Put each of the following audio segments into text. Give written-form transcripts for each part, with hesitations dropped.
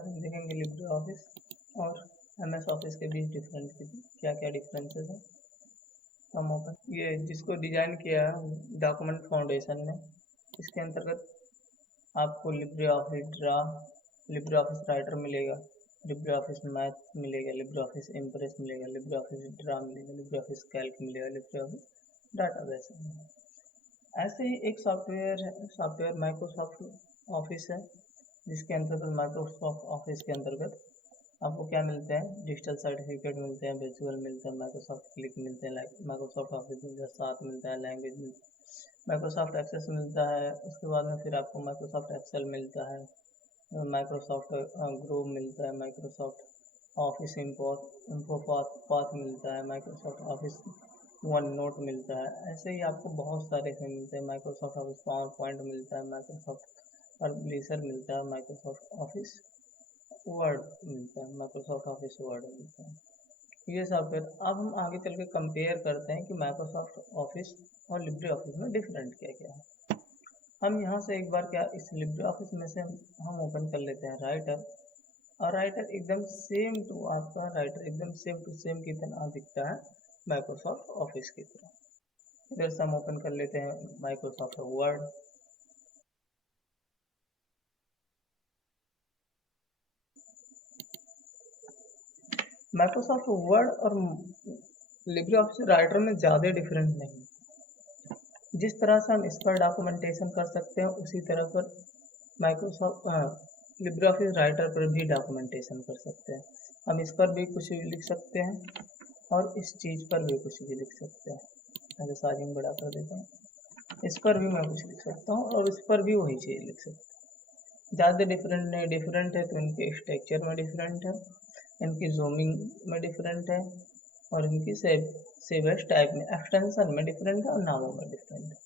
आज हम देखेंगे लिब्रे ऑफिस और MS ऑफिस के बीच डिफरेंस क्या क्या डिफरेंसेस हैं। तो हम ओपन ये जिसको डिज़ाइन किया है डॉक्यूमेंट फाउंडेशन ने, इसके अंतर्गत आपको Libre office draw, Libre office writer मिलेगा, लिब्रे ऑफिस मैथ मिलेगा, लिब्रे ऑफिस इम्प्रेस मिलेगा, लिब्रे ऑफिस ड्रा मिलेगा, लिब्रे ऑफिस कैल्क मिलेगा, लिब्रे ऑफिस डाटाबेस मिलेगा। ऐसे ही एक सॉफ्टवेयर माइक्रोसॉफ्ट ऑफिस है, जिसके अंतर्गत माइक्रोसॉफ्ट ऑफिस के अंतर्गत आपको क्या मिलते हैं, डिजिटल सर्टिफिकेट मिलते हैं, विजुअल मिलते हैं, माइक्रोसॉफ्ट क्लिक मिलते हैं, माइक्रोसॉफ्ट ऑफिस मिलता है, साथ मिलता है, लैंग्वेज मिलता है, माइक्रोसॉफ्ट एक्सेस मिलता है। उसके बाद में फिर आपको माइक्रोसॉफ्ट एक्सेल मिलता है, माइक्रोसॉफ्ट ग्रो मिलता है, माइक्रोसॉफ्ट ऑफिस इन्फो पाथ मिलता है, माइक्रोसॉफ्ट ऑफिस वन नोट मिलता है। ऐसे ही आपको बहुत सारे से मिलते हैं। माइक्रोसॉफ्ट ऑफिस पावर पॉइंट मिलता है, माइक्रोसॉफ्ट पब्लिशर मिलता है, माइक्रोसॉफ्ट ऑफिस वर्ड मिलता है, माइक्रोसॉफ्ट ऑफिस वर्ड मिलता है। ये सॉफ्टवेयर अब हम आगे चल के कंपेयर करते हैं कि माइक्रोसॉफ्ट ऑफिस और लिब्रे ऑफिस में डिफरेंट क्या क्या है। हम यहाँ से एक बार क्या इस लिब्रे ऑफिस में से हम ओपन कर लेते हैं राइटर, और राइटर एकदम सेम टू आपका राइटर एकदम सेम टू सेम की तरह दिखता है माइक्रोसॉफ्ट ऑफिस की तरह। इधर से हम ओपन कर लेते हैं माइक्रोसॉफ्ट वर्ड। माइक्रोसॉफ्ट वर्ड और लिब्रे ऑफिस राइटर में ज़्यादा डिफरेंस नहीं। जिस तरह से हम इस पर डॉक्यूमेंटेशन कर सकते हैं, उसी तरह पर माइक्रोसॉफ्ट लिब्रे ऑफिस राइटर पर भी डॉक्यूमेंटेशन कर सकते हैं। हम इस पर भी कुछ भी लिख सकते हैं और इस चीज़ पर भी कुछ भी लिख सकते हैं। मैं साइजिंग बड़ा कर देता हूँ, इस पर भी मैं कुछ लिख सकता हूँ और इस पर भी वही चीज़ लिख सकता हूँ। ज़्यादा डिफरेंट नहीं, डिफरेंट है तो इनके स्ट्रक्चर में डिफरेंट है, इनकी जूमिंग में डिफरेंट है, और इनकी सेवेज टाइप में एक्सटेंशन में डिफरेंट है और नामों में डिफरेंट है।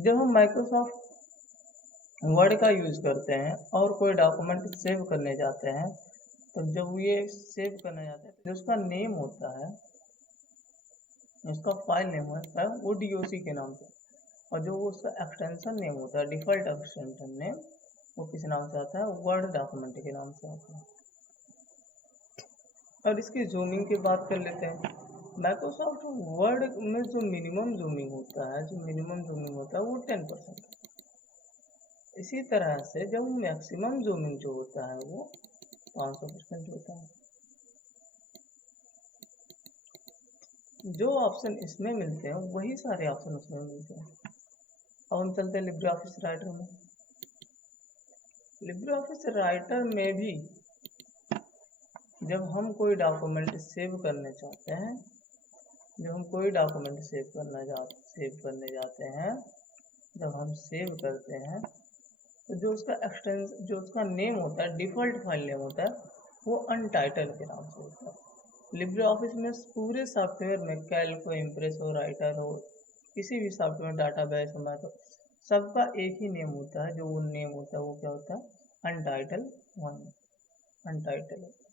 जब हम माइक्रोसॉफ्ट वर्ड का यूज़ करते हैं और कोई डॉक्यूमेंट सेव करने जाते हैं, तो जब ये सेव करने जाते हैं जो उसका नेम होता है, उसका फाइल नेम होता है वो DOC के नाम से, और जो उसका एक्सटेंशन नेम होता है डिफ़ॉल्ट एक्सटेंशन नेम, वो किस नाम से आता है, वर्ड डॉक्यूमेंट के नाम से आता है। और इसकी जूमिंग की बात कर लेते हैं। माइक्रोसॉफ्ट वर्ड में जो मिनिमम जूमिंग होता है, वो 10%। इसी तरह से जब मैक्सिमम जूमिंग जो होता है वो 500% होता है। जो ऑप्शन इसमें मिलते हैं वही सारे ऑप्शन उसमें मिलते हैं। अब हम चलते हैं लिब्रे ऑफिस राइटर में। लिब्रे ऑफिस राइटर में भी जब हम कोई डॉक्यूमेंट सेव करने चाहते हैं, जब हम कोई डॉक्यूमेंट सेव करने जाते हैं, जब हम सेव करते हैं तो जो उसका नेम होता है, डिफ़ॉल्ट फाइल नेम होता है, वो अनटाइटल के नाम से होता है। लिब्रे ऑफिस में पूरे सॉफ्टवेयर में कैल्क हो, इम्प्रेस हो, राइटर हो, किसी भी सॉफ्टवेयर डाटाबेस हो, तो सबका एक ही नेम होता है। जो वो नेम होता है वो क्या होता है, अनटाइटल वन, अनटाइटल होता है।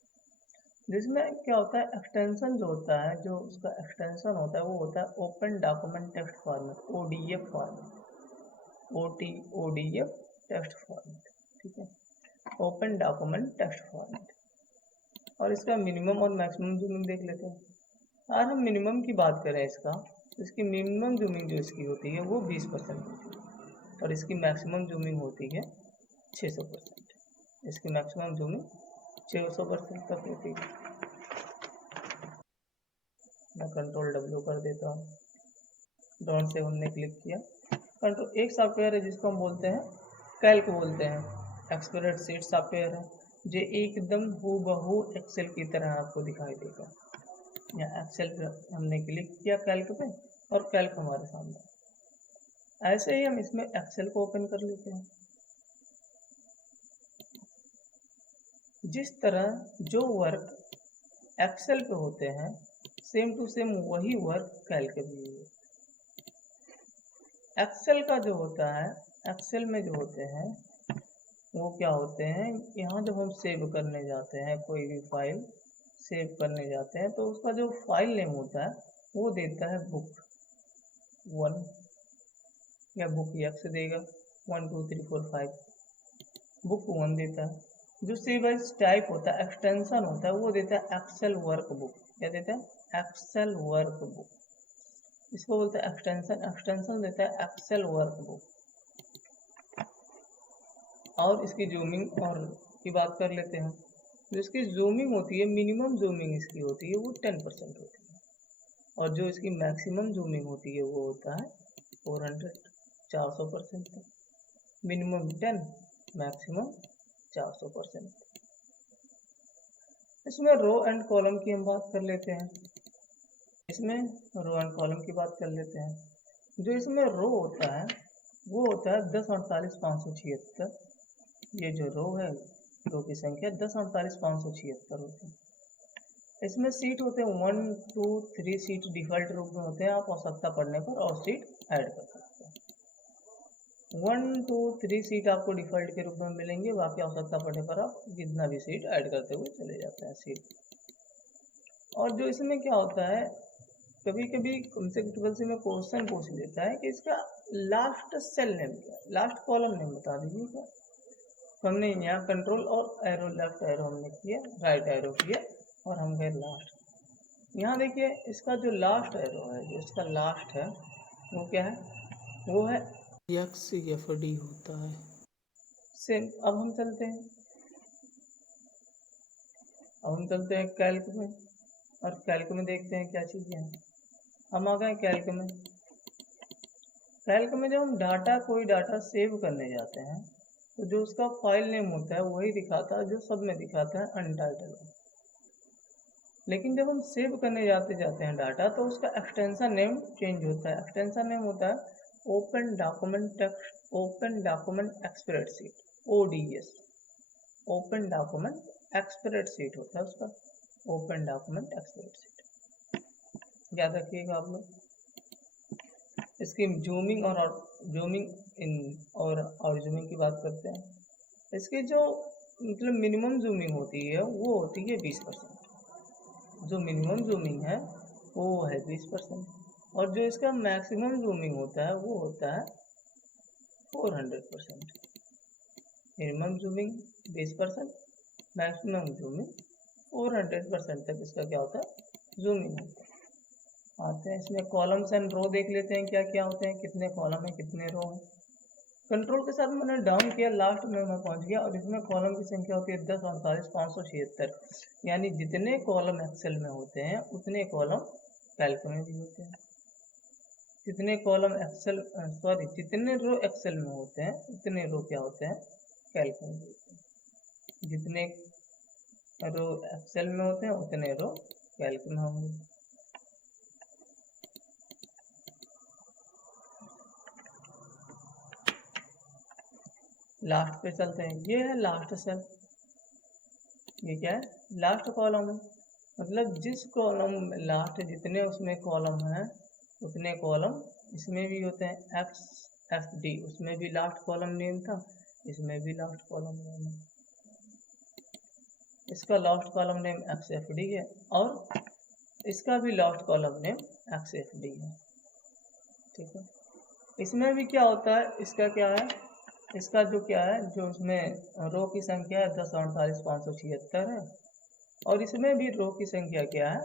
जिसमें क्या होता है, एक्सटेंशन जो होता है, जो उसका एक्सटेंशन होता है वो होता है open document text format, ODF format, ODF text format, ठीक है, ओपन डॉक्यूमेंट टेक्स्ट फॉर्मेट। और इसका मिनिमम और मैक्सिमम जूमिंग देख लेते हैं। अगर हम मिनिमम की बात करें इसकी मिनिमम जूमिंग जो इसकी होती है वो 20% होती है, और इसकी मैक्सिमम जूमिंग होती है 600%। इसकी मैक्सिमम जूमिंग 600% तक होती है। मैं कंट्रोल W कर देता हूँ, डॉन से हमने क्लिक किया। कंट्रोल एक सॉफ्टवेयर है जिसको हम बोलते हैं कैल्क बोलते हैं, एक्सपेरेट सीट सॉफ्टवेयर है, जो एकदम हूबहू एक्सेल की तरह आपको दिखाई देगा। यहाँ एक्सेल पे हमने क्लिक किया कैल्क पे, और कैल्क हमारे सामने। ऐसे ही हम इसमें एक्सेल को ओपन कर लेते हैं। जिस तरह जो वर्क एक्सेल पे होते हैं, सेम टू सेम वही वर्क कैल्क भी है। एक्सेल का जो होता है, एक्सेल में जो होते हैं वो क्या होते हैं, यहाँ जब हम सेव करने जाते हैं, कोई भी फाइल सेव करने जाते हैं, तो उसका जो फाइल नेम होता है वो देता है बुक 1, या बुक एक्स देगा 1 2 3 4 5, बुक 1 देता है, जो सी वाइज टाइप होता है, एक्सटेंशन होता है, वो देता है एक्सेल वर्कबुक। क्या देता है? Excel workbook. इसको बोलते हैं एक्सटेंशन। एक्सटेंशन देता है एक्सेल वर्कबुक। और इसकी जूमिंग और की बात कर लेते हैं। जो इसकी जूमिंग होती है, मिनिमम जूमिंग इसकी होती है वो 10% होती है, और जो इसकी मैक्सिमम जूमिंग होती है वो होता है 400% तक। Minimum 10, maximum 400%। इसमें रो एंड कॉलम की हम बात कर लेते हैं। इसमें रो एंड कॉलम की बात कर लेते हैं। जो इसमें रो होता है वो होता है 10, 48, 576। ये जो रो है, रो की संख्या 10, 48, 576 होती है। इसमें सीट होते हैं 1, 2, 3 सीट डिफॉल्ट रूप में होते हैं। आप आवश्यकता पड़ने पर और सीट ऐड कर सकते हैं। 1, 2, 3 सीट आपको डिफॉल्ट के रूप में मिलेंगे, बाकी आवश्यकता पड़ने पर आप जितना भी सीट ऐड करते हुए चले जाते हैं सीट। और जो इसमें क्या होता है, कभी कभी कॉन्सेप्चुअल में क्वेश्चन पूछ लेता है कि इसका लास्ट सेल नेम क्या है, लास्ट कॉलम नेम बता दीजिए क्या। तो हमने यहाँ कंट्रोल और एरो, लेफ्ट एरो हमने किया, राइट एरो किया, और हम गए लास्ट। यहाँ देखिए इसका जो लास्ट एरो है, जो इसका लास्ट है वो क्या है, वो है XFD होता है। सेम। अब हम चलते हैं कैल्क में, और कैल्क में देखते हैं क्या चीज़ें हैं। हम आ गए कैल्क में। कैल्क में जब हम डाटा, कोई डाटा सेव करने जाते हैं, तो जो उसका फाइल नेम होता है वही दिखाता है जो सब में दिखाता है, अनटाइटल। लेकिन जब हम सेव करने जाते हैं डाटा, तो उसका एक्सटेंशन नेम चेंज होता है। एक्सटेंशन नेम होता है open document text, open document spreadsheet, ODS। Open document spreadsheet होता है उसका, ओपन डॉक्यूमेंट स्प्रेडशीट। याद रखिएगा आप लोग। इसकी जूमिंग और जूमिंग इन और जूमिंग की बात करते हैं। इसकी जो मतलब मिनिमम जूमिंग होती है वो होती है 20%। जो मिनिमम जूमिंग है वो है 20%, और जो इसका मैक्सिमम जूमिंग होता है वो होता है 400%। मिनिमम जूमिंग 20%, मैक्सिमम जूमिंग 400% तक इसका क्या होता है, जूमिंग होता है। आते हैं इसमें कॉलम्स एंड रो देख लेते हैं क्या क्या होते हैं, कितने कॉलम है कितने रो है। कंट्रोल के साथ मैंने डाउन किया, लास्ट में मैं पहुंच गया, और इसमें कॉलम की संख्या होती है 10, 48, 576। यानी जितने कॉलम एक्सेल में होते हैं उतने कॉलम कैल्क में भी होते हैं। जितने कॉलम जितने रो एक्सेल में होते हैं उतने रो क्या होते हैं, कैल्क में भी होते हैं। जितने रो एक्सेल में होते हैं उतने रो कैल्क में होंगे। लास्ट पे चलते हैं। ये है लास्ट सेल। ये क्या है, लास्ट कॉलम है। मतलब जिस कॉलम में लास्ट, जितने उसमें कॉलम हैं उतने कॉलम इसमें भी होते हैं। XFD, उसमें भी लास्ट कॉलम नेम था, इसमें भी लास्ट कॉलम नेम है। इसका लास्ट कॉलम नेम XFD है, और इसका भी लास्ट कॉलम नेम XFD है। ठीक है। इसमें भी क्या होता है, इसका क्या है, इसका जो क्या है, जो इसमें रो की संख्या है 10, 48, 576 है, और इसमें भी रो की संख्या क्या है,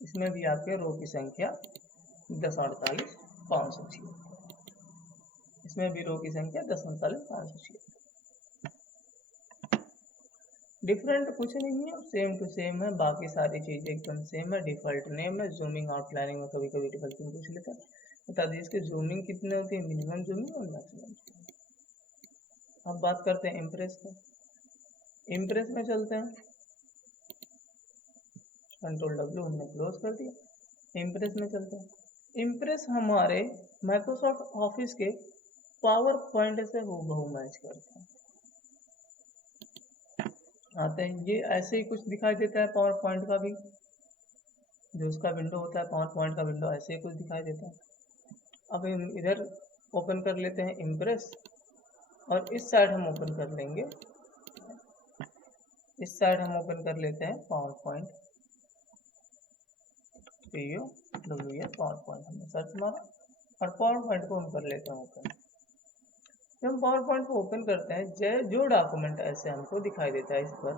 इसमें भी आपके रो की संख्या 10, 48, 576। इसमें भी रो की संख्या 10, 48, 576। डिफरेंट कुछ नहीं है, सेम टू सेम है, बाकी सारी चीज़ें एकदम सेम है। डिफॉल्ट नेम है। जूमिंग आउटलाइनिंग में कभी कभी डिफॉल्ट पूछ लेता है, बता दीजिए इसकी जूमिंग कितनी होती है, मिनिमम जूमिंग और मैक्सिमम। अब बात करते हैं इम्प्रेस का। इम्प्रेस में चलते हैं। कंट्रोल W हमने क्लोज कर दिया। इम्प्रेस में चलते हैं। इम्प्रेस हमारे माइक्रोसॉफ्ट ऑफिस के पावर पॉइंट से हूबहू मैच करते हैं। आते हैं, ये ऐसे ही कुछ दिखाई देता है पावर पॉइंट का भी, जो उसका विंडो होता है पावर पॉइंट का विंडो ऐसे ही कुछ दिखाई देता है। अब हम इधर ओपन कर लेते हैं इम्प्रेस, और इस साइड हम ओपन कर लेंगे, इस साइड हम ओपन कर लेते हैं पावर पॉइंट। पावर पॉइंट हमने सर्च मारा, और पावर पॉइंट को हम कर लेते हैं ओपन। जब हम पावर पॉइंट को ओपन करते हैं, जो डॉक्यूमेंट ऐसे हमको दिखाई देता है इस पर,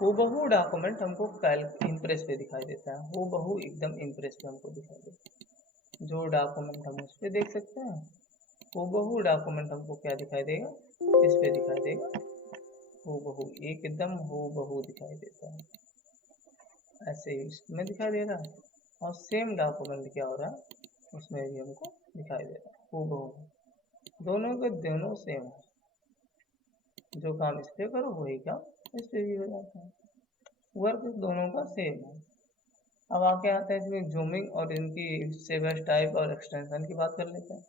हूबहू डॉक्यूमेंट हमको कैल्क इम्प्रेस पे दिखाई देता है, हूबहू एकदम इम्प्रेस पे हमको दिखाई देता है। जो डॉक्यूमेंट हम उस पर देख सकते हैं, हूबहू डॉक्यूमेंट हमको क्या दिखाई देगा, इस पे दिखाई देगा, हूबहू एकदम हूबहू दिखाई देता है, ऐसे ही इसमें दिखाई दे रहा है। और सेम डॉक्यूमेंट क्या हो रहा है, उसमें भी हमको दिखाई दे रहा है हूबहू, दोनों के दोनों सेम है। जो काम इस पे करो वही काम इस पे भी हो जाता है, वर्क दोनों का सेम है। अब आगे आते हैं इसमें जूमिंग और इनकी सेव एज टाइप और एक्सटेंशन की बात कर लेते हैं।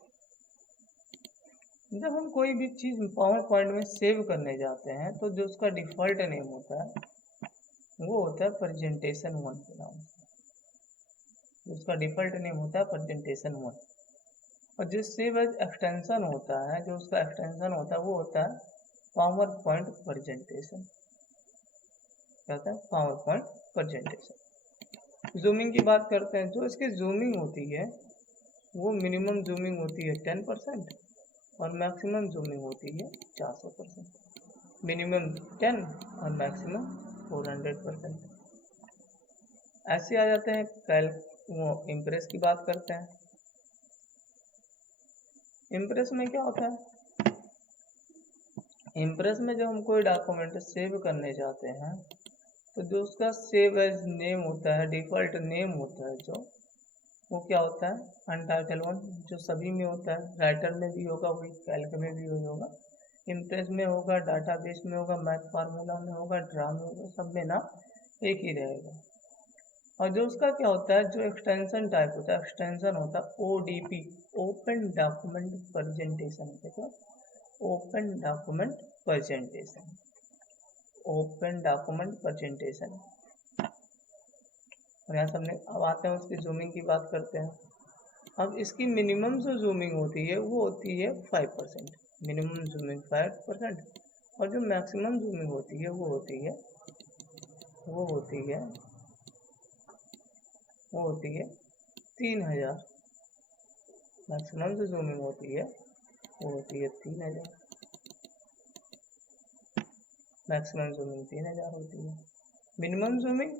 जब हम कोई भी चीज़ पावर पॉइंट में सेव करने जाते हैं तो जो उसका डिफ़ॉल्ट नेम होता है वो होता है प्रेजेंटेशन 1 के नाम से, उसका डिफ़ॉल्ट नेम होता है प्रेजेंटेशन 1। और जो सेव एज एक्सटेंशन होता है, जो उसका एक्सटेंशन होता है वो होता है पावर पॉइंट प्रेजेंटेशन, क्या होता है, पावर पॉइंट प्रेजेंटेशन। जूमिंग की बात करते हैं, जो इसकी जूमिंग होती है वो मिनिमम जूमिंग होती है 10% और मैक्सिमम जूमिंग होती है 400%, मिनिमम 10 और मैक्सिमम 400%। ऐसे आ जाते हैं वो इम्प्रेस की बात करते हैं। इम्प्रेस में क्या होता है, इम्प्रेस में जब हम कोई डॉक्यूमेंट सेव करने जाते हैं तो जो उसका सेव एज नेम होता है, डिफ़ॉल्ट नेम होता है जो, वो क्या होता है, अनटाइटल 1, जो सभी में होता है, राइटर में भी होगा वही, कैल्क में भी वही होगा, इम्प्रेस में होगा, डाटाबेस में होगा, मैथ फार्मूला में होगा, ड्रा में होगा, सब में ना एक ही रहेगा। और जो उसका क्या होता है, जो एक्सटेंशन टाइप होता है, एक्सटेंशन होता है ODP, ओपन डॉक्यूमेंट प्रेजेंटेशन, देखो open document presentation, open document presentation. और यहाँ सबने, अब आते हैं उसकी जूमिंग की बात करते हैं। अब इसकी मिनिमम जो जूमिंग होती है वो होती है 5%, मिनिमम जूमिंग 5%, और जो मैक्सिमम जूमिंग होती है वो होती है 3000। मैक्सिमम जो जूमिंग होती है वो होती है 3000, मैक्सिमम जूमिंग 3000 होती है। Minimum zooming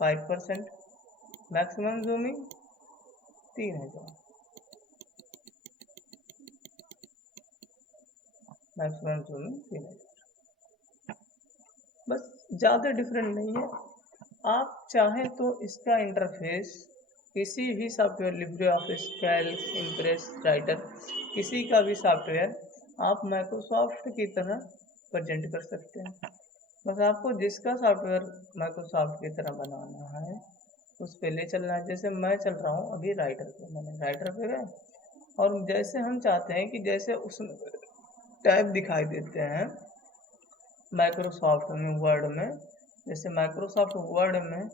5%, maximum zooming 3000, maximum zooming 3000। बस, ज़्यादा डिफरेंट नहीं है। आप चाहें तो इसका इंटरफेस किसी भी software, Libre office, Calc, impress, writer, किसी का भी सॉफ्टवेयर आप माइक्रोसॉफ्ट की तरह प्रेजेंट कर सकते हैं। बस आपको जिसका सॉफ्टवेयर माइक्रोसॉफ्ट की तरह बनाना है उस पे ले चलना है। जैसे मैं चल रहा हूँ अभी राइटर पे, मैंने राइटर पे गए और जैसे हम चाहते हैं कि जैसे उसमें टैब दिखाई देते हैं माइक्रोसॉफ्ट में, वर्ड में, जैसे माइक्रोसॉफ्ट वर्ड में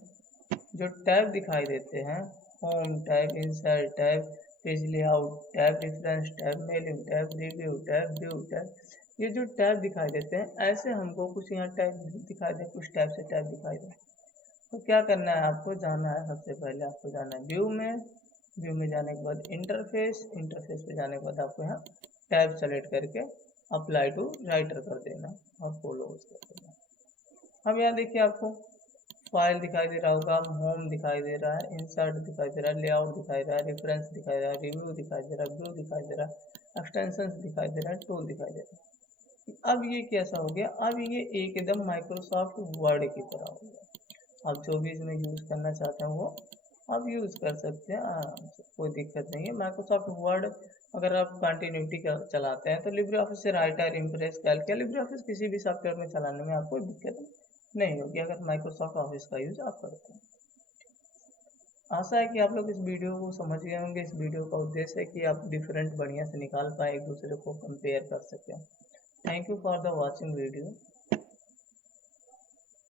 जो टैब दिखाई देते हैं, home tab, insert tab, page layout tab, reference tab, mailing tab, review tab, view tab, ये जो टैब दिखाई देते हैं, ऐसे हमको कुछ यहाँ टैब दिखाई दे, कुछ टैब से टैब दिखाई दे। तो क्या करना है, आपको जाना है, सबसे पहले आपको जाना है व्यू में, व्यू में जाने के बाद इंटरफेस, इंटरफेस पे जाने के बाद आपको यहाँ टैब सेलेक्ट करके अप्लाई टू राइटर कर देना और फॉलो कर देना। अब यहाँ देखिए आपको फाइल दिखाई दे रहा होगा, होम दिखाई दे रहा है, इंसर्ट दिखाई दे रहा है, लेआउट दिखाई दे रहा है, रेफरेंस दिखाई दे रहा है, रिव्यू दिखाई दे रहा है, व्यू दिखाई दे रहा है, एक्सटेंशंस दिखाई दे रहा है, टूल दिखाई दे रहा है। अब ये कैसा हो गया, अब ये एकदम माइक्रोसॉफ्ट वर्ड की तरह हो गया। आप जो भी इसमें यूज़ करना चाहते हैं वो आप यूज़ कर सकते हैं आराम से, कोई दिक्कत नहीं है। माइक्रोसॉफ्ट वर्ड अगर आप कंटिन्यूटी का चलाते हैं तो लिब्रे ऑफिस से राइटर, इम्प्रेस, कैल्क या लिब्रे ऑफिस किसी भी सॉफ्टवेयर में चलाने में आपको दिक्कत नहीं होगी अगर माइक्रोसॉफ्ट ऑफिस का यूज़ आप करते हैं। आशा है कि आप लोग इस वीडियो को समझ गए होंगे। इस वीडियो का उद्देश्य है कि आप डिफरेंट बढ़िया से निकाल पाए, एक दूसरे को कंपेयर कर सकें। Thank you for the watching video.